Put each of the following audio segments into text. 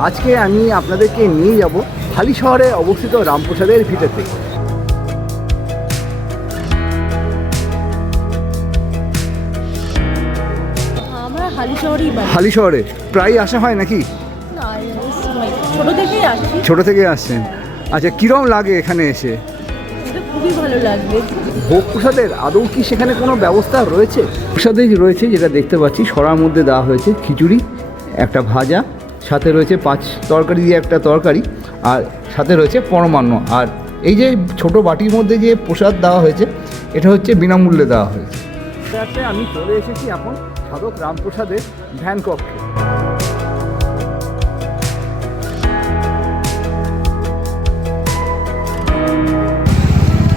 আজকে আমি আপনাদেরকে নিয়ে যাব হালি শহরে অবস্থিত রামপ্রসাদের ভিটেতে। আমরা হালি শহরে প্রায় আসা হয় নাকি? ছোট থেকে আসছেন? আচ্ছা, কিরম লাগে এখানে এসে? খুবই ভালো লাগবে। ভোগ প্রসাদের আদৌ কি সেখানে কোনো ব্যবস্থা রয়েছে? প্রসাদে রয়েছে, যেটা দেখতে পাচ্ছি সরার মধ্যে দেওয়া হয়েছে খিচুড়ি, একটা ভাজা, সাথে রয়েছে 5 তরকারি দিয়ে একটা তরকারি, আর সাথে রয়েছে পরমান্ন। আর এই যে ছোট বাটির মধ্যে যে প্রসাদ দেওয়া হয়েছে, এটা হচ্ছে বিনামূল্যে দেওয়া হয়েছে। আমি চলে এসেছি এখন সাধক রামপ্রসাদের ধ্যান কক্ষে।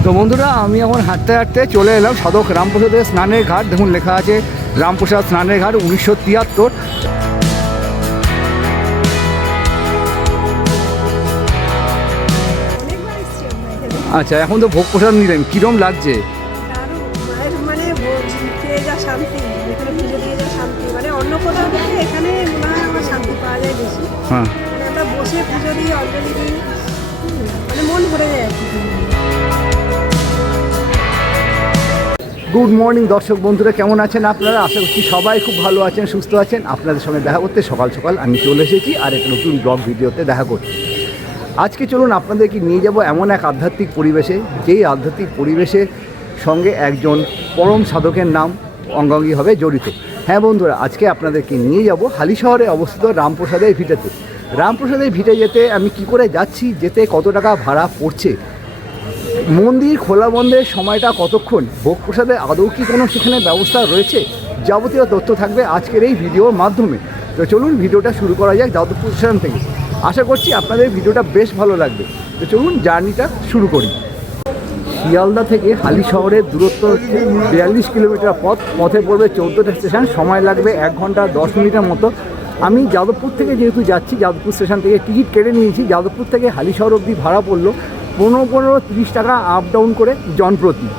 তো বন্ধুরা, আমি এখন হাঁটতে হাঁটতে চলে এলাম সাধক রামপ্রসাদের স্নানের ঘাট। দেখুন লেখা আছে রামপ্রসাদ স্নানের ঘাট 1973। আচ্ছা, এখন তো ভোগ প্রসাদ নিলেন, কিরম লাগছে? মানে খেয়ে যা শান্তি, এখানে পুজো দিয়ে যা শান্তি, মানে অন্য কোথাও থেকে এখানে মনে হয় আমার শান্তি পাওয়া যায় বেশি। হ্যাঁ, আমরা বসে পুজো দিই, অঞ্জলি দিই, মানে মন ভরে যায় আর কি। গুড মর্নিং দর্শক বন্ধুরা, কেমন আছেন আপনারা? আশা করছি সবাই খুব ভালো আছেন, সুস্থ আছেন। আপনাদের সঙ্গে দেখা করতে সকাল সকাল আমি চলে এসেছি আর একটা নতুন ব্লগ ভিডিওতে দেখা করতে। আজকে চলুন আপনাদেরকে নিয়ে যাব এমন এক আধ্যাত্মিক পরিবেশে, যেই আধ্যাত্মিক পরিবেশের সঙ্গে একজন পরম সাধকের নাম অঙ্গাঙ্গিভাবে জড়িত। হ্যাঁ বন্ধুরা, আজকে আপনাদেরকে নিয়ে যাব হালি শহরে অবস্থিত রামপ্রসাদের ভিটেতে। রামপ্রসাদের ভিটে যেতে আমি কি করে যাচ্ছি, যেতে কত টাকা ভাড়া পড়ছে, মন্দির খোলা বন্ধের সময়টা কতক্ষণ, ভোগ প্রসাদে আদৌ কি কোনো সেখানে ব্যবস্থা রয়েছে, যাবতীয় তথ্য থাকবে আজকের এই ভিডিওর মাধ্যমে। তো চলুন ভিডিওটা শুরু করা যাক যাদবপুর স্টেশন থেকে। আশা করছি আপনাদের ভিডিওটা বেশ ভালো লাগবে। তো চলুন জার্নিটা শুরু করি। শিয়ালদা থেকে হালি শহরের দূরত্ব হচ্ছে 42 কিলোমিটার পথ। পথে পড়বে 14টা স্টেশন, সময় লাগবে 1 ঘন্টা 10 মিনিটের মতো। আমি যাদবপুর থেকে যেহেতু যাচ্ছি, যাদবপুর স্টেশন থেকে টিকিট কেটে নিয়েছি। যাদবপুর থেকে হালি শহর অবধি ভাড়া পড়লো 15-30 টাকা আপ ডাউন করে জনপ্রতি।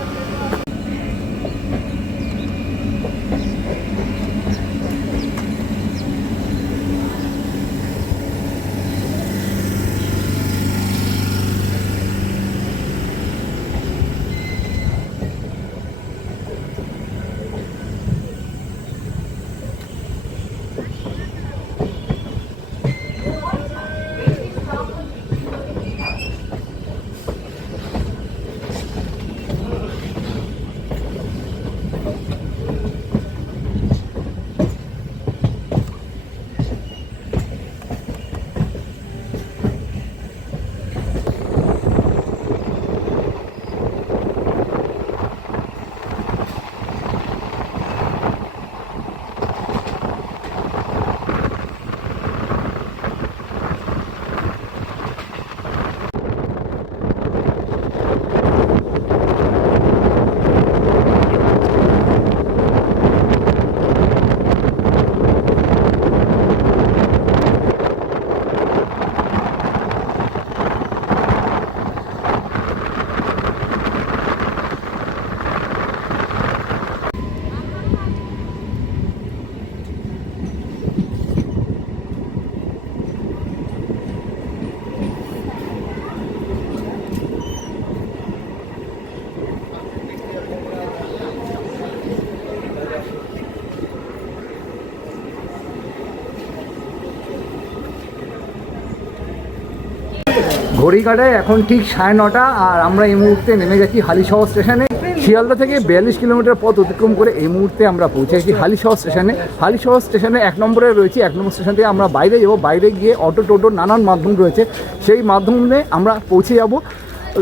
ঘড়ি কাটায় এখন ঠিক 9:30, আর আমরা এই মুহূর্তে নেমে গেছি হালিশহর স্টেশনে। শিয়ালদা থেকে 42 কিলোমিটার পথ অতিক্রম করে এই মুহূর্তে আমরা পৌঁছেছি হালিশহর স্টেশনে। হালিশহর স্টেশনে 1 নম্বরে রয়েছে। 1 নম্বর স্টেশন থেকে আমরা বাইরে যাবো। বাইরে গিয়ে অটো টোটো নানান মাধ্যম রয়েছে, সেই মাধ্যমে আমরা পৌঁছে যাব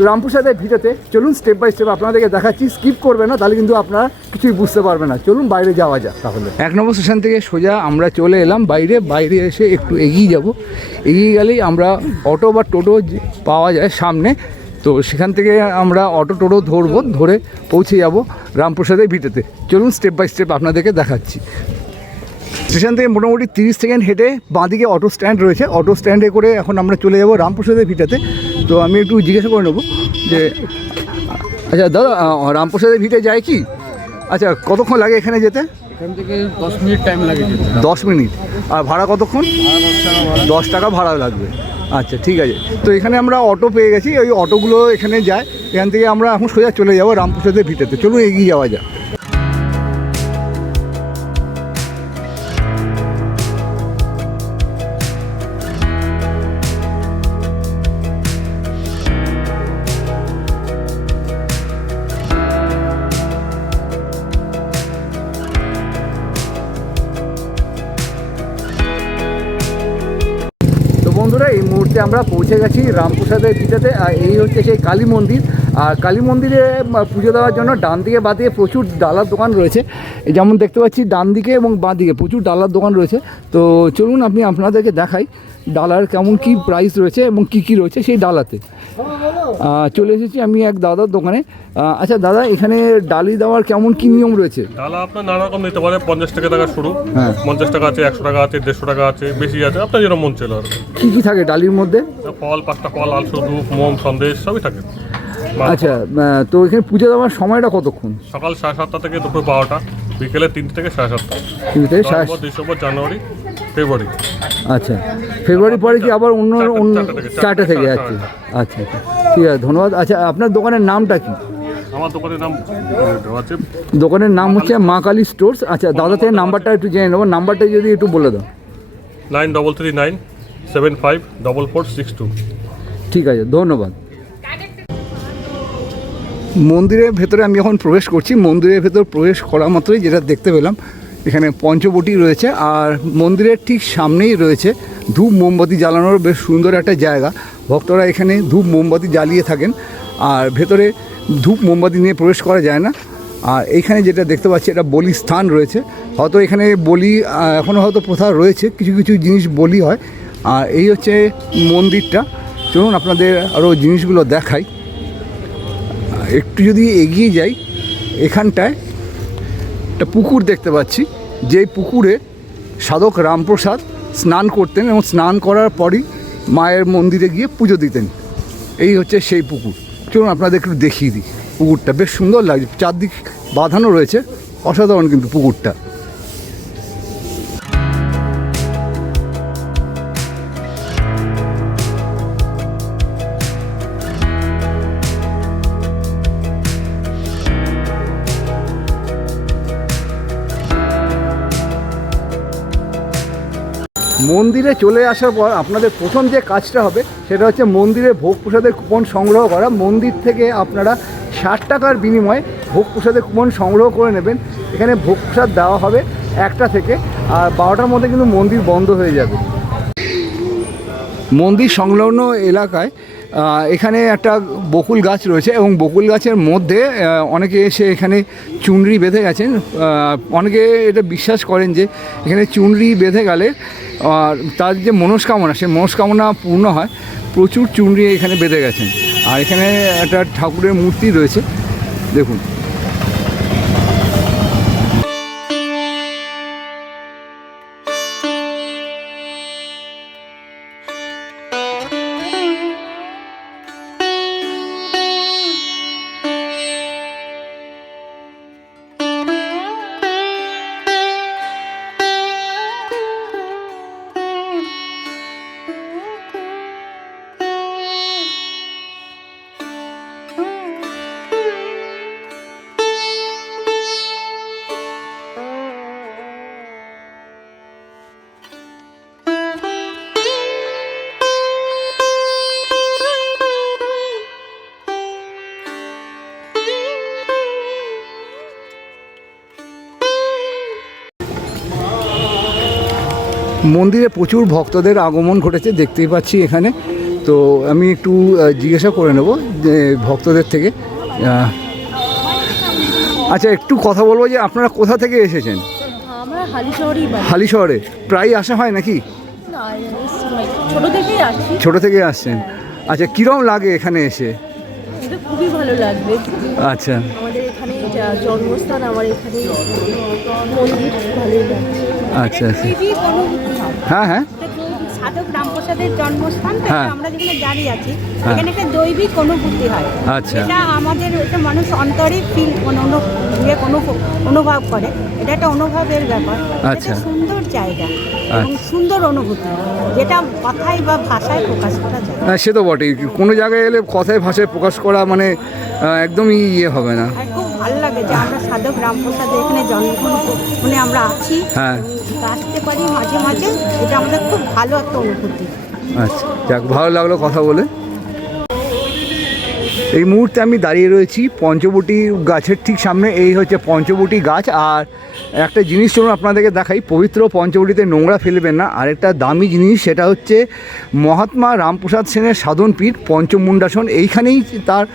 রামপ্রসাদের ভিটেতে। চলুন স্টেপ বাই স্টেপ আপনাদেরকে দেখাচ্ছি, স্কিপ করবে না, তাহলে কিন্তু আপনারা কিছুই বুঝতে পারবে না। চলুন বাইরে যাওয়া যাক তাহলে। 1 নম্বর স্টেশন থেকে সোজা আমরা চলে এলাম বাইরে। বাইরে এসে একটু এগিয়ে যাব। এগিয়ে গেলেই আমরা অটো বা টোটো পাওয়া যায় সামনে, তো সেখান থেকে আমরা অটো টোটো ধরবো, ধরে পৌঁছে যাব রামপ্রসাদের ভিটেতে। চলুন স্টেপ বাই স্টেপ আপনাদেরকে দেখাচ্ছি। স্টেশন থেকে মোটামুটি 30 সেকেন্ড হেঁটে বাঁদিকে অটো স্ট্যান্ড রয়েছে। অটো স্ট্যান্ডে করে এখন আমরা চলে যাব রামপ্রসাদের ভিটেতে। তো আমি একটু জিজ্ঞাসা করে নেবো যে, আচ্ছা দাদা, রামপ্রসাদের ভিটে যায় কি? আচ্ছা, কতক্ষণ লাগে এখানে যেতে? এখান থেকে 10 মিনিট টাইম লাগে যেতে। 10 মিনিট। আর ভাড়া কতক্ষণ? 10 টাকা ভাড়া লাগবে। আচ্ছা ঠিক আছে। তো এখানে আমরা অটো পেয়ে গেছি, ওই অটোগুলো এখানে যায়। এখান থেকে আমরা এখন সোজা চলে যাবো রামপ্রসাদের ভিটেতে। চলুন এগিয়ে যাওয়া যাক। বন্ধুরা এই মুহূর্তে আমরা পৌঁছে গেছি রামপ্রসাদের ভিটাতে। আর এই হচ্ছে সেই কালী মন্দির। আর কালী মন্দিরে পুজো দেওয়ার জন্য ডান দিকে বাঁ দিকে প্রচুর ডালার দোকান রয়েছে। এই যেমন দেখতে পাচ্ছি ডান দিকে এবং বাঁ দিকে প্রচুর ডালার দোকান রয়েছে। তো চলুন আপনাদেরকে দেখাই ডালার কেমন কি প্রাইস রয়েছে এবং কি কি রয়েছে সেই ডালাতে। চলে এসেছি আমি এক দাদার দোকানে। আচ্ছা দাদা, এখানে ডালি দেওয়ার কেমন কি নিয়ম রয়েছে? ডালা আপনার নানা রকম নিতে পারে। 50 টাকা শুরু, 50 টাকা আছে, 100 টাকা আছে, 150 টাকা আছে, বেশি আছে, আপনার যেরকম মন ছিল আর কি কি থাকে ডালির মধ্যে? ফল, 5টা ফল, আলু, ধূপ, মোম, সন্দেশ সবই থাকে। আচ্ছা, তো এখানে পুজো দেওয়ার সময়টা কতক্ষণ? সকাল 7:30 থেকে দুপুর 12টা, বিকেলে 3টে থেকে 7:30। ডিসেম্বর, জানুয়ারি, ফেব্রুয়ারি। আচ্ছা, ফেব্রুয়ারি পরে কি আবার অন্য 4টে থেকে আছে? আচ্ছা ঠিক আছে, ধন্যবাদ। আচ্ছা, আপনার দোকানের নামটা কি? আমার দোকানের নাম আছে, দোকানের নাম হচ্ছে মা কালী স্টোর্স। আচ্ছা দাদা থেকে নাম্বারটা একটু জেনে নেবো, নাম্বারটা যদি একটু বলে দাও। 9339754462। ঠিক আছে, ধন্যবাদ। মন্দিরের ভেতরে আমি এখন প্রবেশ করছি। মন্দিরের ভেতর প্রবেশ করা মাত্রই যেটা দেখতে পেলাম, এখানে পঞ্চবটি রয়েছে। আর মন্দিরের ঠিক সামনেই রয়েছে ধূপ মোমবাতি জ্বালানোর বেশ সুন্দর একটা জায়গা। ভক্তরা এখানে ধূপ মোমবাতি জ্বালিয়ে থাকেন। আর ভেতরে ধূপ মোমবাতি নিয়ে প্রবেশ করা যায় না। আর এইখানে যেটা দেখতে পাচ্ছি এটা বলি স্থান রয়েছে। হয়তো এখানে বলি এখনও হয়তো প্রথা রয়েছে, কিছু কিছু জিনিস বলি হয়। আর এই হচ্ছে মন্দিরটা। চলুন আপনাদের আরও জিনিসগুলো দেখাই। একটু যদি এগিয়ে যাই, এখানটায় একটা পুকুর দেখতে পাচ্ছি, যেই পুকুরে সাধক রামপ্রসাদ স্নান করতেন এবং স্নান করার পরই মায়ের মন্দিরে গিয়ে পুজো দিতেন। এই হচ্ছে সেই পুকুর। চলুন আপনাদের একটু দেখিয়ে দিই। পুকুরটা বেশ সুন্দর লাগছে, চারদিক বাঁধানো রয়েছে, অসাধারণ কিন্তু পুকুরটা। মন্দিরে চলে আসার পর আপনাদের প্রথম যে কাজটা হবে সেটা হচ্ছে মন্দিরে ভোগ প্রসাদের কুপন সংগ্রহ করা। মন্দির থেকে আপনারা 60 টাকার বিনিময়ে ভোগ প্রসাদের কুপন সংগ্রহ করে নেবেন। এখানে ভোগ প্রসাদ দেওয়া হবে 1টা থেকে, আর 12টার মধ্যে কিন্তু মন্দির বন্ধ হয়ে যাবে। মন্দির সংলগ্ন এলাকায় এখানে একটা বকুল গাছ রয়েছে এবং বকুল গাছের মধ্যে অনেকে এসে এখানে চুনরি বেঁধে গেছেন। অনেকে এটা বিশ্বাস করেন যে এখানে চুনরি বেঁধে গেলে তার যে মনস্কামনা, সেই মনস্কামনা পূর্ণ হয়। প্রচুর চুনরি এখানে বেঁধে গেছেন। আর এখানে একটা ঠাকুরের মূর্তি রয়েছে, দেখুন। মন্দিরে প্রচুর ভক্তদের আগমন ঘটেছে, দেখতেই পাচ্ছি এখানে। তো আমি একটু জিজ্ঞাসা করে নেব যে ভক্তদের থেকে। আচ্ছা, একটু কথা বলবো যে আপনারা কোথা থেকে এসেছেন? আমরা হালি শহরে প্রায় আসা হয় নাকি? ছোট থেকে আসছেন। আচ্ছা, কিরম লাগে এখানে এসে? খুবই ভালো লাগবে। আচ্ছা, আমাদের এখানে জন্মস্থান, আমার এখানে মন্দির, ভালোই লাগছে। আচ্ছা আচ্ছা, হ্যাঁ হ্যাঁ, সাধক রামপ্রসাদের জন্মস্থান তো, হ্যাঁ। এটা আমরা যেখানে দাঁড়িয়ে আছি হ্যাঁ। এখানে একটা দৈবিক অনুভূতি হয়। আচ্ছা। এটা আমাদের একটা মানুষ অন্তরে ফিল অনুভব করে, এটা একটা অনুভবের ব্যাপার। আচ্ছা। এটা সুন্দর জায়গা এবং সুন্দর অনুভূতি, যেটা কথায় বা ভাষায় প্রকাশ করা যায়। হ্যাঁ, সে তো বটেই, কোনো জায়গায় এলে কথায় ভাষায় প্রকাশ করা মানে একদমই হবে না। আর খুব ভালো লাগে যে আমরা সাধক রামপ্রসাদ এখানে জন্মগ্রহণ মানে আমরা আছি, হ্যাঁ। আসতে পারি মাঝে মাঝে, এটা আমাদের খুব ভালো একটা অনুভূতি। আচ্ছা, যাক, ভালো লাগলো কথা বলে। এই মুহূর্তে আমি দাঁড়িয়ে রয়েছি পঞ্চবটি গাছের ঠিক সামনে। এই হচ্ছে পঞ্চবটি গাছ। আর একটা জিনিস চলুন আপনাদেরকে দেখাই, পবিত্র পঞ্চবটিতে নোংরা ফেলবেন না। আরেকটা দামি জিনিস, সেটা হচ্ছে মহাত্মা রামপ্রসাদ সেনের সাধনপীঠ পঞ্চমুণ্ডাসন। এইখানেই তার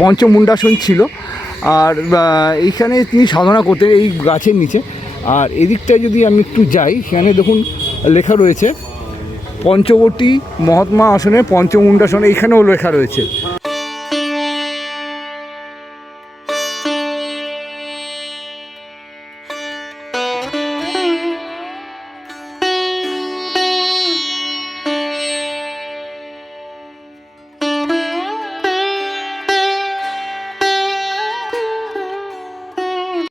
পঞ্চমুণ্ডাসন ছিল, আর এইখানে তিনি সাধনা করতেন এই গাছের নিচে। আর এদিকটায় যদি আমি একটু যাই, সেখানে দেখুন লেখা রয়েছে পঞ্চবটি মহাত্মা আসনে পঞ্চমুণ্ডাসন, এইখানেও লেখা রয়েছে।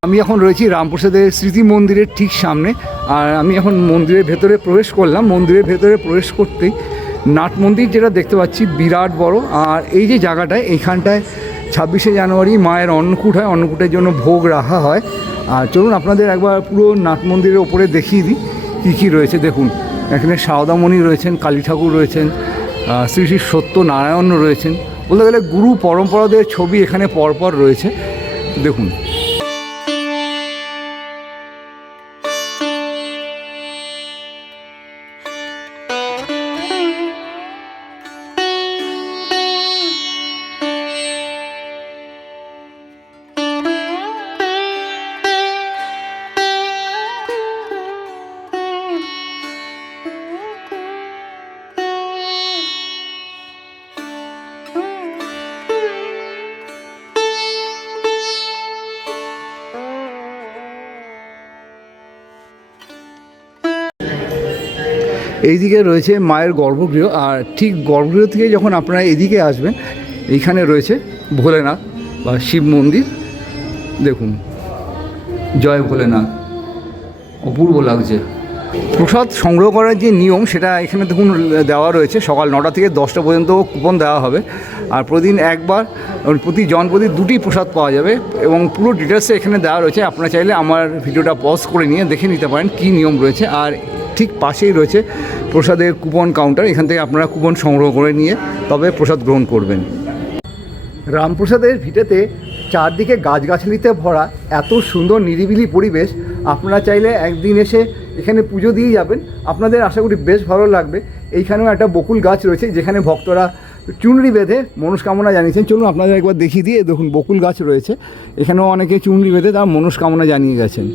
আমি এখন রয়েছি রামপ্রসাদের স্মৃতি মন্দিরের ঠিক সামনে। আর আমি এখন মন্দিরের ভেতরে প্রবেশ করলাম। মন্দিরের ভেতরে প্রবেশ করতেই নাট মন্দির যেটা দেখতে পাচ্ছি বিরাট বড়। আর এই যে জায়গাটায়, এইখানটায় 26শে জানুয়ারি মায়ের অন্নকূট হয়, অন্নকূটের জন্য ভোগ রাখা হয়। আর চলুন আপনাদের একবার পুরো নাট মন্দিরের ওপরে দেখিয়ে দিই কী কী রয়েছে। দেখুন, এখানে সারদামণি রয়েছেন, কালী ঠাকুর রয়েছেন, শ্রী শ্রী সত্যনারায়ণ রয়েছেন। বলতে গেলে গুরু পরম্পরাদের ছবি এখানে পরপর রয়েছে। দেখুন, এইদিকে রয়েছে মায়ের গর্ভগৃহ। আর ঠিক গর্ভগৃহ থেকে যখন আপনারা এদিকে আসবেন, এইখানে রয়েছে ভোলেনাথ বা শিব মন্দির। দেখুন, জয় ভোলেনাথ, অপূর্ব লাগছে। প্রসাদ সংগ্রহ করার যে নিয়ম, সেটা এখানে দেখুন দেওয়া রয়েছে। সকাল 9টা থেকে 10টা পর্যন্ত কুপন দেওয়া হবে। আর প্রতিদিন একবার, প্রতি জনপ্রতি 2টি প্রসাদ পাওয়া যাবে। এবং পুরো ডিটেলসে এখানে দেওয়া রয়েছে। আপনারা চাইলে আমার ভিডিওটা পজ করে নিয়ে দেখে নিতে পারেন কী নিয়ম রয়েছে। আর ঠিক পাশেই রয়েছে প্রসাদের কুপন কাউন্টার। এখান থেকে আপনারা কুপন সংগ্রহ করে নিয়ে তবে প্রসাদ গ্রহণ করবেন। রামপ্রসাদের ভিটেতে চারদিকে গাছগাছালিতে ভরা এত সুন্দর নিরিবিলি পরিবেশ। আপনারা চাইলে একদিন এসে এখানে পুজো দিয়ে যাবেন, আপনাদের আশা করি বেশ ভালো লাগবে। এইখানেও একটা বকুল গাছ রয়েছে, যেখানে ভক্তরা চুনরি বেঁধে মনস্কামনা জানিয়েছেন। চলুন আপনাদের একবার দেখিয়ে দিয়ে। দেখুন, বকুল গাছ রয়েছে, এখানেও অনেকে চুনরি বেঁধে তার মনস্কামনা জানিয়ে গেছেন।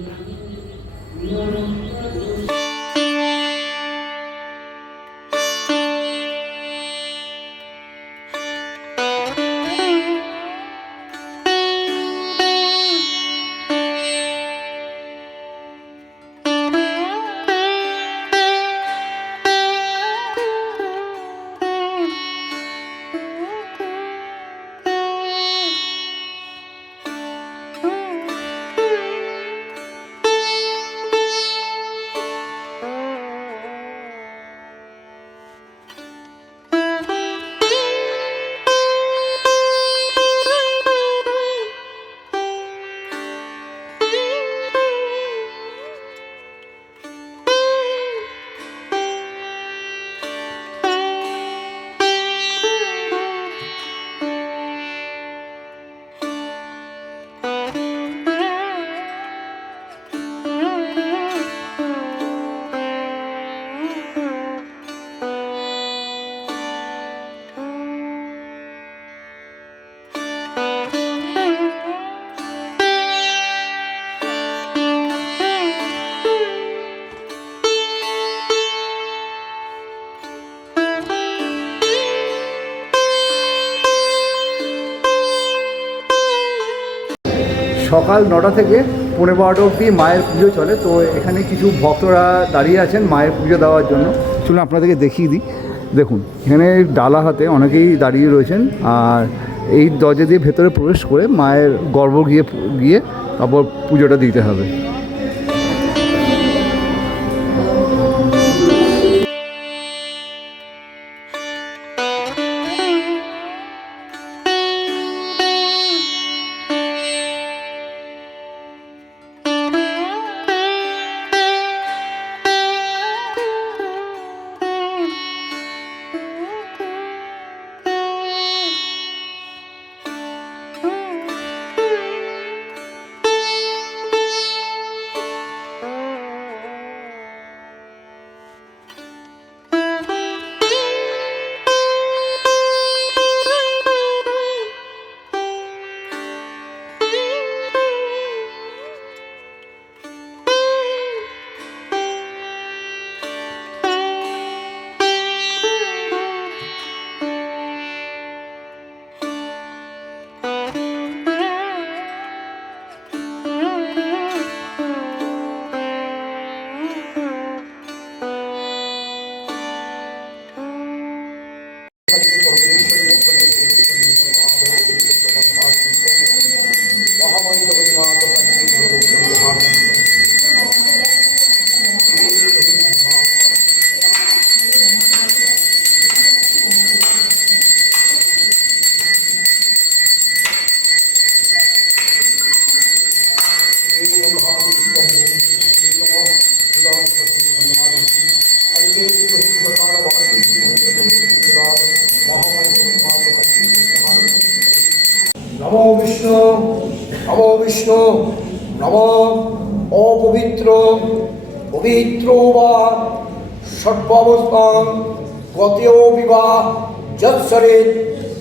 সকাল 9টা থেকে 11:30 অবধি মায়ের পুজো চলে। তো এখানে কিছু ভক্তরা দাঁড়িয়ে আছেন মায়ের পুজো দেওয়ার জন্য। চলুন আপনাদেরকে দেখিয়ে দিই। দেখুন এখানে ডালা হাতে অনেকেই দাঁড়িয়ে রয়েছেন, আর এই দরজা দিয়ে ভেতরে প্রবেশ করে মায়ের গর্ভ গিয়ে তারপর পুজোটা দিতে হবে। নমো বিষ্ণু নমো বিষ্ণু নমো অপবিত্র পবিত্র বা সর্বাবস্থান গতেও বিবাহ যৎসরে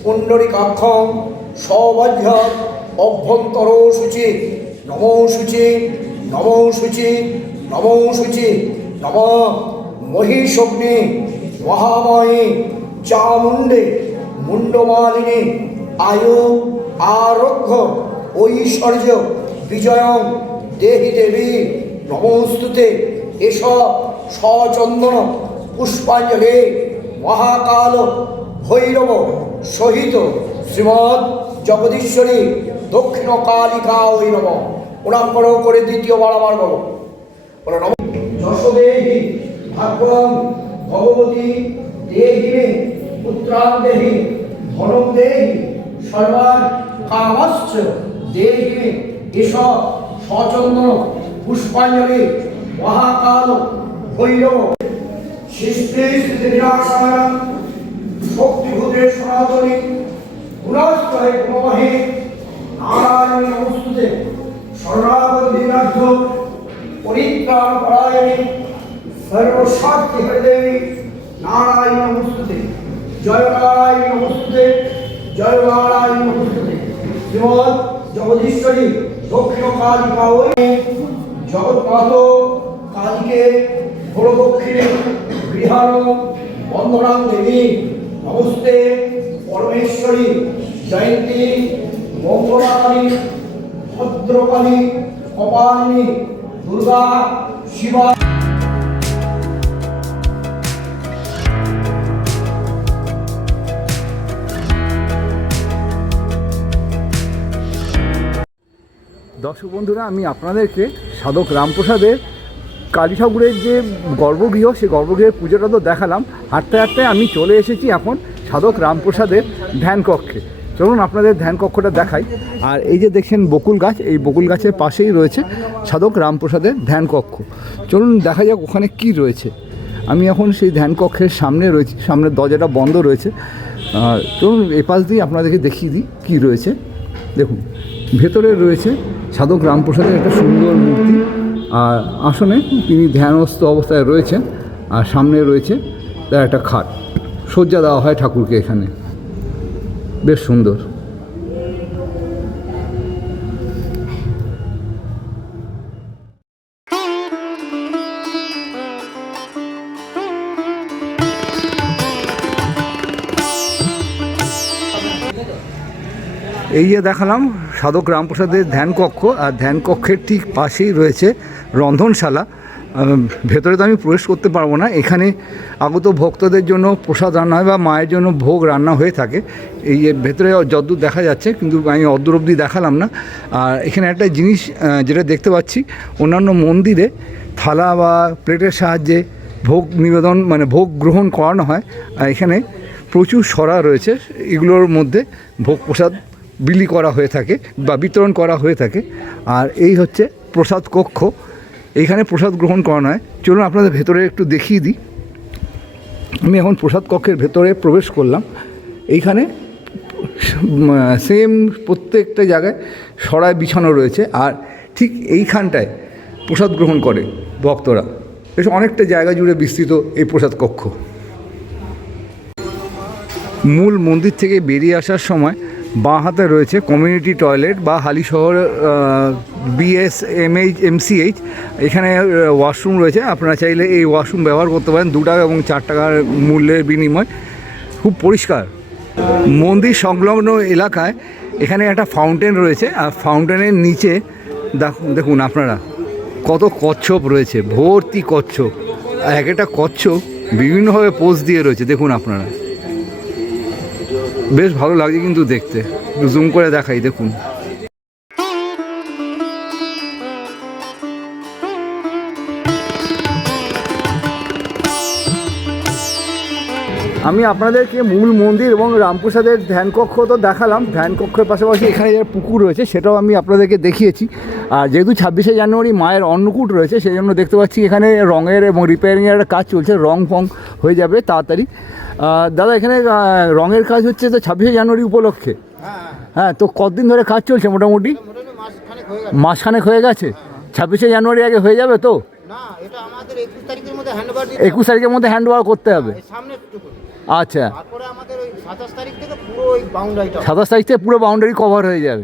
পুণ্ডরিকাক্ষং সৌভাগ্য অভ্যন্তর শুচি নমো শুচি নমো শুচি নমো শুচি নম মহিষগ্নি মহাময়ী চামুণ্ডে মুন্ডমালিনী আয়ু আরোগ্য ঐশ্বর্য বিজয়ং দেহি দেবী নমস্তুতে এষ সচন্দন পুষ্পাঞ্জলি মহাকাল ভৈরব সহিত শ্রীমৎ জগদীশ্বরী দক্ষিণ কালিকা ওই নম। প্রণাম করো করে দ্বিতীয়বার আবার বলো বলো নম। যশোদেহি ভাগ্যং ভগবতী দেহি মে পুত্রাং দেহি ধনং দেহি সর্বান কামাশ্চ দেহি মে এষ সচন্দন পুষ্পাঞ্জলি মহাকাল ভৈরব সৃষ্টি স্থিতি বিনাশায়ং শক্তিভূতে সনাতনী গুণাস্তরে গুণমহে নারায়ণ নমস্তুতে শরণাগত দীনার্থ পরিত্রাণ পরায়ণী সর্বশক্তি হৃদয়ী নারায়ণ নমস্তুতে জয় নারায়ণ নমস্তুতে জয় নারায়ণ নমস্তুতে শ্রীমৎ জগদীশ্বরী দক্ষিণ কালিকা ওই জগৎমাত কালীকে ঘোর দক্ষিণে গৃহাণ বন্দনাং দেবী নমস্তে পরমেশ্বরী জয়ন্তী মঙ্গলাকালী ভদ্রকালী কপালিনী দুর্গা শিবা। দর্শক বন্ধুরা, আমি আপনাদেরকে সাধক রামপ্রসাদের কালী ঠাকুরের যে গর্ভগৃহ, সেই গর্ভগৃহের পুজোটা তো দেখালাম। হাঁটতে হাঁটতে আমি চলে এসেছি এখন সাধক রামপ্রসাদের ধ্যান কক্ষে। চলুন আপনাদের ধ্যান কক্ষটা দেখাই। আর এই যে দেখছেন বকুল গাছ, এই বকুল গাছের পাশেই রয়েছে সাধক রামপ্রসাদের ধ্যান কক্ষ। চলুন দেখা যাক ওখানে কি রয়েছে। আমি এখন সেই ধ্যান কক্ষের সামনে রয়েছি, সামনের দরজাটা বন্ধ রয়েছে। চলুন এপাশ দিয়ে আপনাদেরকে দেখিয়ে দিই কী রয়েছে। দেখুন ভেতরে রয়েছে সাধক রামপ্রসাদের একটা সুন্দর মূর্তি, আর আসনে তিনি ধ্যানস্থ অবস্থায় রয়েছেন, আর সামনে রয়েছে তার একটা খাট। শয্যা দেওয়া হয় ঠাকুরকে এখানে, বেশ সুন্দর। এই যে দেখালাম সাধক রামপ্রসাদের ধ্যান কক্ষ, আর ধ্যান কক্ষের ঠিক পাশেই রয়েছে রন্ধনশালা। ভেতরে তো আমি প্রবেশ করতে পারবো না। এখানে আগত ভক্তদের জন্য প্রসাদ রান্না হয় বা মায়ের জন্য ভোগ রান্না হয়ে থাকে। এই যে ভেতরে যদ্দূর দেখা যাচ্ছে, কিন্তু আমি অদ্দূর অবধি দেখালাম না। আর এখানে একটা জিনিস যেটা দেখতে পাচ্ছি, অন্যান্য মন্দিরে থালা বা প্লেটের সাহায্যে ভোগ নিবেদন মানে ভোগ গ্রহণ করানো হয়, আর এখানে প্রচুর সরা রয়েছে, এগুলোর মধ্যে ভোগ প্রসাদ বিলি করা হয়ে থাকে বা বিতরণ করা হয়ে থাকে। আর এই হচ্ছে প্রসাদ কক্ষ, এইখানে প্রসাদ গ্রহণ করানো হয়। চলুন আপনাদের ভেতরে একটু দেখিয়ে দিই। আমি এখন প্রসাদ কক্ষের ভেতরে প্রবেশ করলাম। এইখানে সেম প্রত্যেকটা জায়গায় সরায় বিছানো রয়েছে, আর ঠিক এইখানটায় প্রসাদ গ্রহণ করে ভক্তরা। বেশ অনেকটা জায়গা জুড়ে বিস্তৃত এই প্রসাদ কক্ষ। মূল মন্দির থেকে বেরিয়ে আসার সময় বাঁ হাতে রয়েছে কমিউনিটি টয়লেট বা হালিশহর BSMH এখানে ওয়াশরুম রয়েছে। আপনারা চাইলে এই ওয়াশরুম ব্যবহার করতে পারেন 2 টাকা এবং 4 টাকার মূল্যের বিনিময়। খুব পরিষ্কার। মন্দির সংলগ্ন এলাকায় এখানে একটা ফাউন্টেন রয়েছে, আর ফাউন্টেনের নিচে দেখুন আপনারা কত কচ্ছপ রয়েছে, ভর্তি কচ্ছপ। এক একটা কচ্ছপ বিভিন্নভাবে পোজ দিয়ে রয়েছে, দেখুন আপনারা। বেশ ভালো লাগছে কিন্তু দেখতে। জুম করে দেখাই, দেখুন। আমি আপনাদেরকে মূল মন্দির এবং রামপ্রসাদের ধ্যানকক্ষ তো দেখালাম। ধ্যানকক্ষের পাশাপাশি এখানে যে পুকুর রয়েছে সেটাও আমি আপনাদেরকে দেখিয়েছি। আর যেহেতু 26শে জানুয়ারি মায়ের অন্নকূট রয়েছে, সেই জন্য দেখতে পাচ্ছি এখানে রঙের এবং রিপেয়ারিংয়ের একটা কাজ চলছে। রং ফং হয়ে যাবে তাড়াতাড়ি। দাদা, এখানে রঙের কাজ হচ্ছে তো 26শে জানুয়ারি উপলক্ষে? হ্যাঁ, তো কতদিন ধরে কাজ চলছে? মোটামুটি মাসখানেক হয়ে গেছে। 26শে জানুয়ারি আগে হয়ে যাবে তো? না, এটা আমাদের 21 তারিখের মধ্যে হ্যান্ডওভার 21 তারিখের মধ্যে হ্যান্ডওভার করতে হবে। সামনে টুকু। আচ্ছা, তারপরে আমাদের ওই 27 তারিখ থেকে পুরো ওই বাউন্ডারিটা 27 তারিখ থেকে পুরো বাউন্ডারি কভার হয়ে যাবে।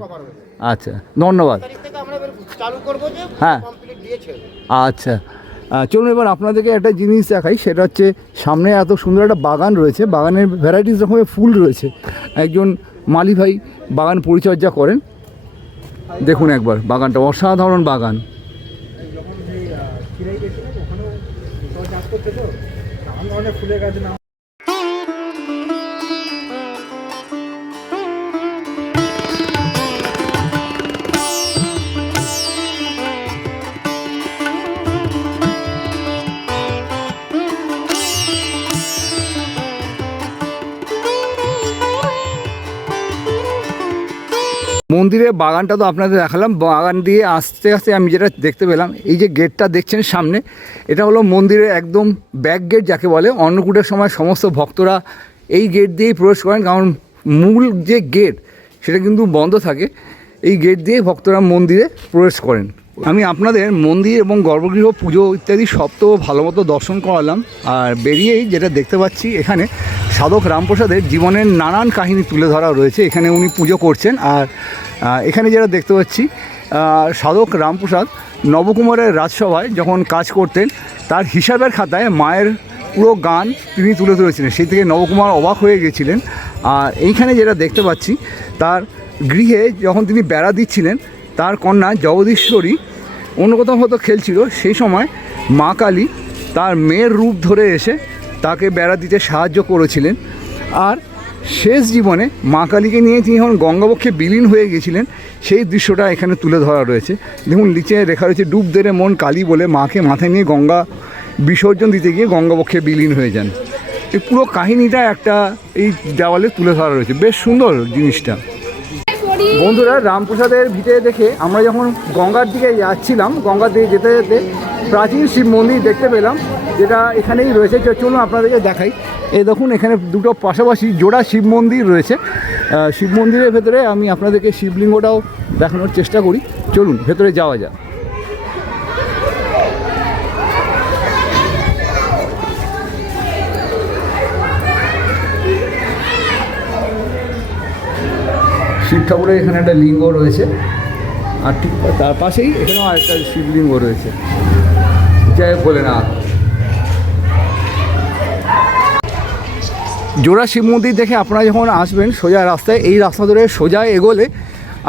আচ্ছা, ধন্যবাদ। তারিখ থেকে আমরা চালু করব যে হ্যাঁ, কমপ্লিট দিয়েছে। আচ্ছা, চলুন এবার আপনাদেরকে একটা জিনিস দেখাই। সেটা হচ্ছে সামনে এত সুন্দর একটা বাগান রয়েছে, বাগানের ভ্যারাইটিস রকমের ফুল রয়েছে। একজন মালি ভাই বাগান পরিচর্যা করেন। দেখুন একবার বাগানটা, অসাধারণ বাগান। মন্দিরের বাগানটা তো আপনাদের দেখালাম। বাগান দিয়ে আস্তে আস্তে আমি যেটা দেখতে পেলাম, এই যে গেটটা দেখছেন সামনে, এটা হলো মন্দিরের একদম ব্যাক গেট যাকে বলে। অন্নকূটের সময় সমস্ত ভক্তরা এই গেট দিয়েই প্রবেশ করেন, কারণ মূল যে গেট সেটা কিন্তু বন্ধ থাকে। এই গেট দিয়ে ভক্তরা মন্দিরে প্রবেশ করেন। আমি আপনাদের মন্দির এবং গর্ভগৃহ, পুজো ইত্যাদি সব তো ভালো মতো দর্শন করালাম। আর বেরিয়েই যেটা দেখতে পাচ্ছি, এখানে সাধক রামপ্রসাদের জীবনের নানান কাহিনী তুলে ধরা রয়েছে। এখানে উনি পুজো করছেন। আর এখানে যেটা দেখতে পাচ্ছি, সাধক রামপ্রসাদ নবকুমারের রাজসভায় যখন কাজ করতেন, তার হিসাবের খাতায় মায়ের পুরো গান তিনি তুলে ধরেছিলেন। সেই থেকে নবকুমার অবাক হয়ে গেছিলেন। আর এইখানে যেটা দেখতে পাচ্ছি, তার গৃহে যখন তিনি বেড়া দিচ্ছিলেন, তার কন্যা জগদীশ্বরী অন্য কোথাও হয়তো খেলছিল, সেই সময় মা কালী তার মেয়ের রূপ ধরে এসে তাকে বেড়া দিতে সাহায্য করেছিলেন। আর শেষ জীবনে মা কালীকে নিয়ে তিনি যখন গঙ্গাবক্ষে বিলীন হয়ে গেছিলেন, সেই দৃশ্যটা এখানে তুলে ধরা রয়েছে। দেখুন নিচে লেখা রয়েছে, ডুব দেরে মন কালী বলে মাকে মাথায় নিয়ে গঙ্গা বিসর্জন দিতে গিয়ে গঙ্গাবক্ষে বিলীন হয়ে যান। এই পুরো কাহিনীটা একটা এই দেওয়ালে তুলে ধরা রয়েছে। বেশ সুন্দর জিনিসটা। বন্ধুরা, রামপ্রসাদের ভিতরে দেখে আমরা যখন গঙ্গার দিকে যাচ্ছিলাম, গঙ্গার দিকে যেতে যেতে প্রাচীন শিব মন্দির দেখতে পেলাম, যেটা এখানেই রয়েছে। চলুন আপনাদেরকে দেখাই। এই দেখুন, এখানে দুটো পাশাপাশি জোড়া শিব মন্দির রয়েছে। শিব মন্দিরের ভেতরে আমি আপনাদেরকে শিবলিঙ্গটাও দেখানোর চেষ্টা করি। চলুন ভেতরে যাওয়া যাক। শিব ঠাকুরের এখানে একটা লিঙ্গ রয়েছে, আর ঠিক তার পাশেই এখানেও আরেকটা শিবলিঙ্গ রয়েছে। জয় ভোলেনাথ। জোড়া শিব মন্দির দেখে আপনারা যখন আসবেন সোজা রাস্তায়, এই রাস্তা ধরে সোজা এগোলে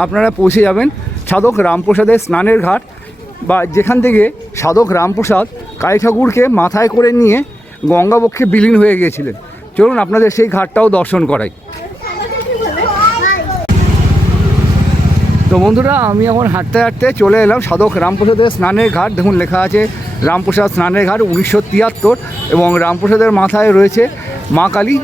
আপনারা পৌঁছে যাবেন সাধক রামপ্রসাদের স্নানের ঘাট, বা যেখান থেকে সাধক রামপ্রসাদ কালী ঠাকুরকে মাথায় করে নিয়ে গঙ্গাবক্ষে বিলীন হয়ে গিয়েছিলেন। চলুন আপনাদের সেই ঘাটটাও দর্শন করাই। তো বন্ধুরা, আমি এখন হাঁটতে হাঁটতে চলে এলাম সাধক রামপ্রসাদের স্নানের ঘাট। দেখুন লেখা আছে রামপ্রসাদ স্নানের ঘাট 1973, এবং রামপ্রসাদের মাথায় রয়েছে মা কালী,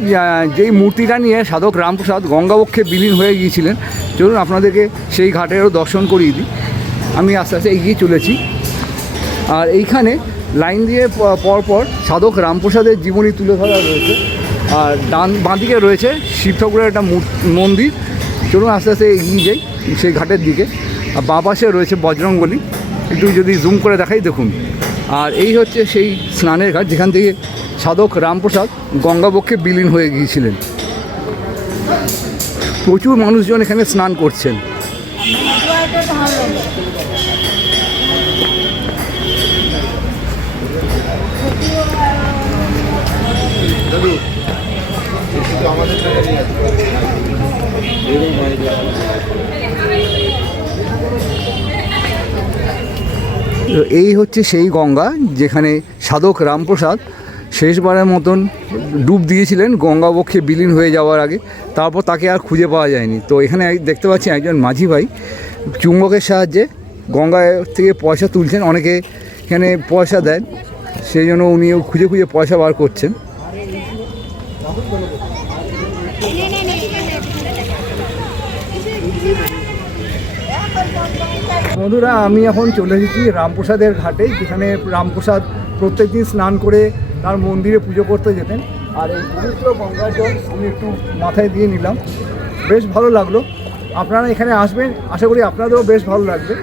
যেই মূর্তিটা নিয়ে সাধক রামপ্রসাদ গঙ্গাবক্ষে বিলীন হয়ে গিয়েছিলেন। চলুন আপনাদেরকে সেই ঘাটেরও দর্শন করিয়ে দিই। আমি আস্তে আস্তে এগিয়ে চলেছি, আর এইখানে লাইন দিয়ে পরপর সাধক রামপ্রসাদের জীবনী তুলে ধরা রয়েছে, আর বাঁদিকে রয়েছে শিব ঠাকুরের একটা মন্দির। চলুন আস্তে আস্তে এগিয়ে যাই সেই ঘাটের দিকে। আর বাঁ পাশে রয়েছে বজরংবলী, একটু যদি জুম করে দেখাই দেখুন। আর এই হচ্ছে সেই স্নানের ঘাট যেখান থেকে সাধক রামপ্রসাদ গঙ্গাবক্ষে বিলীন হয়ে গিয়েছিলেন। প্রচুর মানুষজন এখানে স্নান করছেন। এই হচ্ছে সেই গঙ্গা যেখানে সাধক রামপ্রসাদ শেষবারের মতন ডুব দিয়েছিলেন গঙ্গাবক্ষে বিলীন হয়ে যাওয়ার আগে। তারপর তাকে আর খুঁজে পাওয়া যায়নি। তো এখানে দেখতে পাচ্ছি একজন মাঝি ভাই চুম্বকের সাহায্যে গঙ্গায় থেকে পয়সা তুলছেন। অনেকে এখানে পয়সা দেন, সেই জন্য উনিও খুঁজে খুঁজে পয়সা বার করছেন। বন্ধুরা, আমি এখন চলে এসেছি রামপ্রসাদের ঘাটে, যেখানে রামপ্রসাদ প্রত্যেকদিন স্নান করে তার মন্দিরে পুজো করতে যেতেন। আর এই পবিত্র গঙ্গার জল আমি একটু মাথায় দিয়ে নিলাম, বেশ ভালো লাগলো। আপনারা এখানে আসবেন, আশা করি আপনাদেরও বেশ ভালো লাগবে।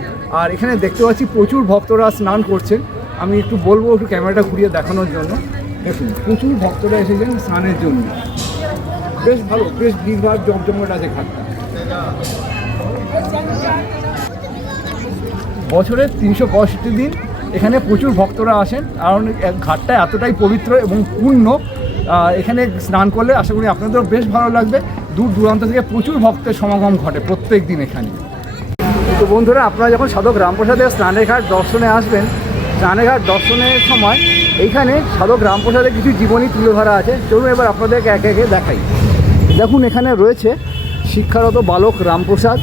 আর এখানে দেখতে পাচ্ছি প্রচুর ভক্তরা স্নান করছেন। আমি একটু বলবো একটু ক্যামেরাটা ঘুরিয়ে দেখানোর জন্য। দেখুন প্রচুর ভক্তরা এসেছেন স্নানের জন্য, বেশ ভালো, বেশ ভিড়ভাড় জমজমাট আছে ঘাটটা। বছরের 365 দিন এখানে প্রচুর ভক্তরা আসেন, কারণ ঘাটটা এতটাই পবিত্র এবং পূর্ণ। এখানে স্নান করলে আশা করি আপনাদেরও বেশ ভালো লাগবে। দূর দূরান্ত থেকে প্রচুর ভক্তের সমাগম ঘটে প্রত্যেক দিন এখানে। তো বন্ধুরা, আপনারা যখন সাধক রামপ্রসাদের স্নানের ঘাট দর্শনে আসবেন, স্নানের ঘাট দর্শনের সময় এইখানে সাধক রামপ্রসাদের কিছু জীবনী তুলে ধরা আছে। চলুন এবার আপনাদেরকে একে একে দেখাই। দেখুন এখানে রয়েছে শিক্ষারত বালক রামপ্রসাদ,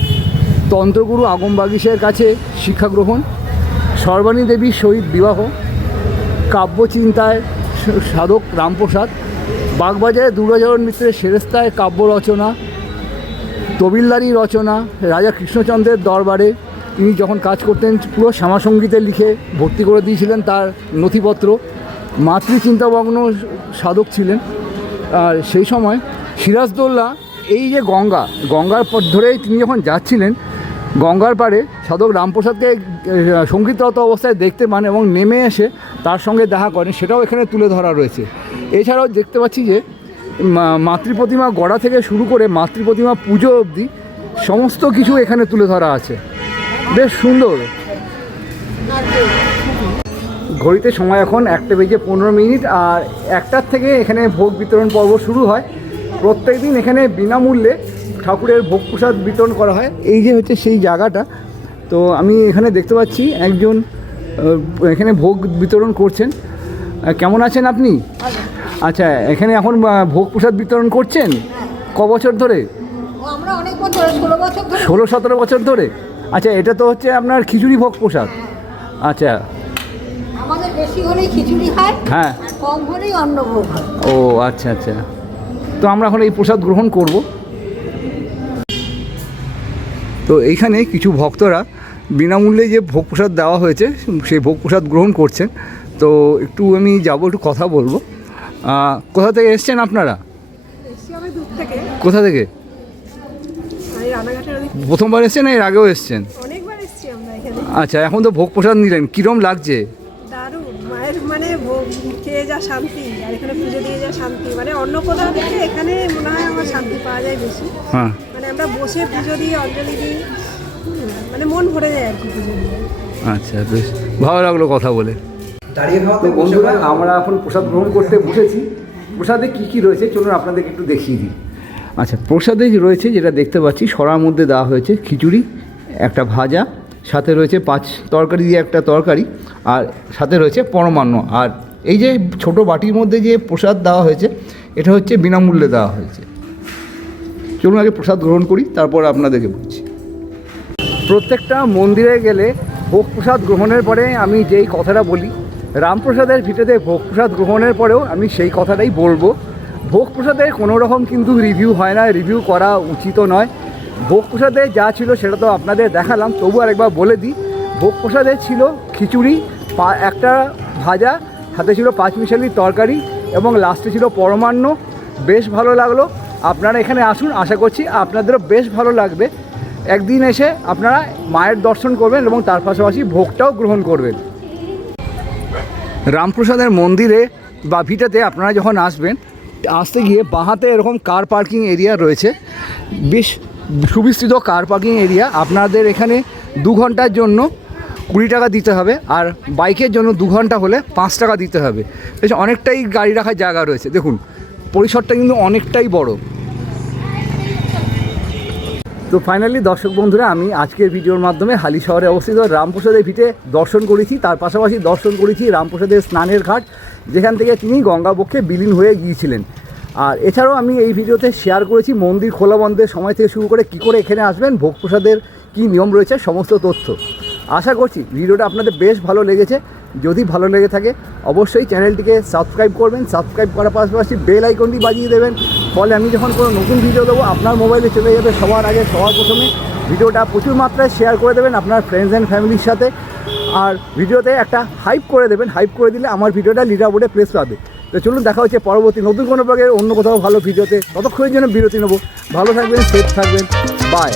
তন্ত্রগুরু আগমবাগীশের কাছে শিক্ষা গ্রহণ, সর্বাণী দেবীর সহিত বিবাহ, কাব্যচিন্তায় সাধক রামপ্রসাদ, বাগবাজারে দুর্গাচরণ মিত্রের সেরেস্তায় কাব্য রচনা, তবিলদারি রচনা, রাজা কৃষ্ণচন্দ্রের দরবারে তিনি যখন কাজ করতেন পুরো শ্যামাসঙ্গীতে লিখে ভর্তি করে দিয়েছিলেন তার নথিপত্র। মাতৃচিন্তামগ্ন সাধক ছিলেন। আর সেই সময় সিরাজদৌল্লা এই যে গঙ্গার পথ ধরেই তিনি যখন যাচ্ছিলেন, গঙ্গার পাড়ে সাধক রামপ্রসাদকে সঙ্গীতরত অবস্থায় দেখতে পান এবং নেমে এসে তার সঙ্গে দেখা করেন, সেটাও এখানে তুলে ধরা রয়েছে। এছাড়াও দেখতে পাচ্ছি যে মাতৃপ্রতিমা গড়া থেকে শুরু করে মাতৃপ্রতিমা পুজো অবধি সমস্ত কিছু এখানে তুলে ধরা আছে, বেশ সুন্দর। ঘড়িতে সময় এখন 1:15, আর 1টার থেকে এখানে ভোগ বিতরণ পর্ব শুরু হয়। প্রত্যেক দিন এখানে বিনামূল্যে ঠাকুরের ভোগ প্রসাদ বিতরণ করা হয়। এই যে হচ্ছে সেই জায়গাটা। তো আমি এখানে দেখতে পাচ্ছি একজন এখানে ভোগ বিতরণ করছেন। কেমন আছেন আপনি? আচ্ছা, এখানে এখন ভোগ প্রসাদ বিতরণ করছেন ক বছর ধরে? আমরা অনেক বছর, 16 বছর ধরে। 16-17 বছর ধরে। আচ্ছা, এটা তো হচ্ছে আপনার খিচুড়ি ভোগ প্রসাদ। আচ্ছা, আমাদের বেশি হলেই খিচুড়ি হয়, হ্যাঁ, কম হলেই অন্নভোগ হয়। ও আচ্ছা আচ্ছা। তো আমরা এখন এই প্রসাদ গ্রহণ করব। তো এইখানে কিছু ভক্তরা বিনামূল্যে যে ভোগ প্রসাদ দেওয়া হয়েছে সেই ভোগ প্রসাদ গ্রহণ করছেন। তো একটু আমি যাব, একটু কথা বলবো। কোথা থেকে এসছেন আপনারা? আমি দূর থেকে। কোথা থেকে? আমি রানাঘাটের ওদিক। প্রথমবার এসছেন না এর আগেও এসছেন? অনেকবার এসেছি আমরা এখানে। আচ্ছা, এখন তো ভোগ প্রসাদ নিলেন, কীরকম লাগছে? দারুণ, মায়ের মানে ভোগ খেয়ে যা শান্তি, আর এখানে পুজো দিয়ে যা শান্তি, মানে অন্য কোথাও থেকে এখানে মনে হয় আমার শান্তি পাওয়া যায় বেশি। হ্যাঁ, মানে আমরা বসে পুজো দিই, অঞ্জলি দিই, মানে মন ভরে যায় আর কি পুজো দিয়ে। আচ্ছা, বেশ ভালো লাগলো কথা বলে। তো বন্ধুরা, আমরা এখন প্রসাদ গ্রহণ করতে বসেছি। প্রসাদে কী কী রয়েছে চলুন আপনাদেরকে একটু দেখিয়ে দিই। আচ্ছা, প্রসাদে রয়েছে যেটা দেখতে পাচ্ছি সরার মধ্যে দেওয়া হয়েছে খিচুড়ি, একটা ভাজা, সাথে রয়েছে 5 তরকারি দিয়ে একটা তরকারি, আর সাথে রয়েছে পরমান্ন। আর এই যে ছোট বাটির মধ্যে যে প্রসাদ দেওয়া হয়েছে এটা হচ্ছে বিনামূল্যে দেওয়া হয়েছে। চলুন আগে প্রসাদ গ্রহণ করি, তারপর আপনাদেরকে বলছি। প্রত্যেকটা মন্দিরে গেলে ভোগ প্রসাদ গ্রহণের পরে আমি যেই কথাটা বলি, রামপ্রসাদের ভিটেতে ভোগ প্রসাদ গ্রহণের পরেও আমি সেই কথাটাই বলবো। ভোগ প্রসাদে কোনো রকম কিন্তু রিভিউ হয় না, রিভিউ করা উচিতও নয়। ভোগ প্রসাদে যা ছিল সেটা তো আপনাদের দেখালাম, তবু আরেকবার বলে দিই। ভোগ প্রসাদে ছিল খিচুড়ি, একটা ভাজা, সাথে ছিল 5 মিশালি তরকারি এবং লাস্টে ছিল পরমান্ন। বেশ ভালো লাগলো। আপনারা এখানে আসুন, আশা করছি আপনাদেরও বেশ ভালো লাগবে। একদিন এসে আপনারা মায়ের দর্শন করবেন এবং তার পাশাপাশি ভোগটাও গ্রহণ করবেন। রামপ্রসাদের মন্দিরে বা ভিটাতে আপনারা যখন আসবেন, আসতে গিয়ে বাঁহাতে এরকম কার পার্কিং এরিয়া রয়েছে, বেশ সুবিস্তৃত কার পার্কিং এরিয়া। আপনাদের এখানে 2 ঘন্টার জন্য 20 টাকা দিতে হবে, আর বাইকের জন্য 2 ঘন্টা হলে 5 টাকা দিতে হবে। বেশ অনেকটাই গাড়ি রাখার জায়গা রয়েছে। দেখুন পরিসরটা কিন্তু অনেকটাই বড়। তো ফাইনালি দর্শক বন্ধুরা, আমি আজকের ভিডিওর মাধ্যমে হালি শহরে অবস্থিত রামপ্রসাদের ভিটে দর্শন করেছি, তার পাশাপাশি দর্শন করেছি রামপ্রসাদের স্নানের ঘাট, যেখান থেকে তিনি গঙ্গাবক্ষে বিলীন হয়ে গিয়েছিলেন। আর এছাড়াও আমি এই ভিডিওতে শেয়ার করেছি মন্দির খোলা বন্ধের সময় থেকে শুরু করে কী করে এখানে আসবেন, ভোগ প্রসাদের কী নিয়ম রয়েছে, সমস্ত তথ্য। আশা করছি ভিডিওটা আপনাদের বেশ ভালো লেগেছে। যদি ভালো লেগে থাকে অবশ্যই চ্যানেলটিকে সাবস্ক্রাইব করবেন, সাবস্ক্রাইব করার পাশাপাশি বেল আইকনটি বাজিয়ে দেবেন, ফলে আমি যখন কোনো নতুন ভিডিও দেবো আপনার মোবাইলে চলে যাবে সবার আগে, সবার প্রথমে। ভিডিওটা প্রচুর মাত্রায় শেয়ার করে দেবেন আপনার ফ্রেন্ডস অ্যান্ড ফ্যামিলির সাথে, আর ভিডিওতে একটা হাইপ করে দেবেন। হাইপ করে দিলে আমার ভিডিওটা লিডার বোর্ডে প্লেস পাবে। তো চলুন দেখা হচ্ছে পরবর্তী নতুন কোনো প্রকারের অন্য কোথাও ভালো ভিডিওতে। ততক্ষণের জন্য বিরতি নেবো। ভালো থাকবেন, সেফ থাকবেন, বাই।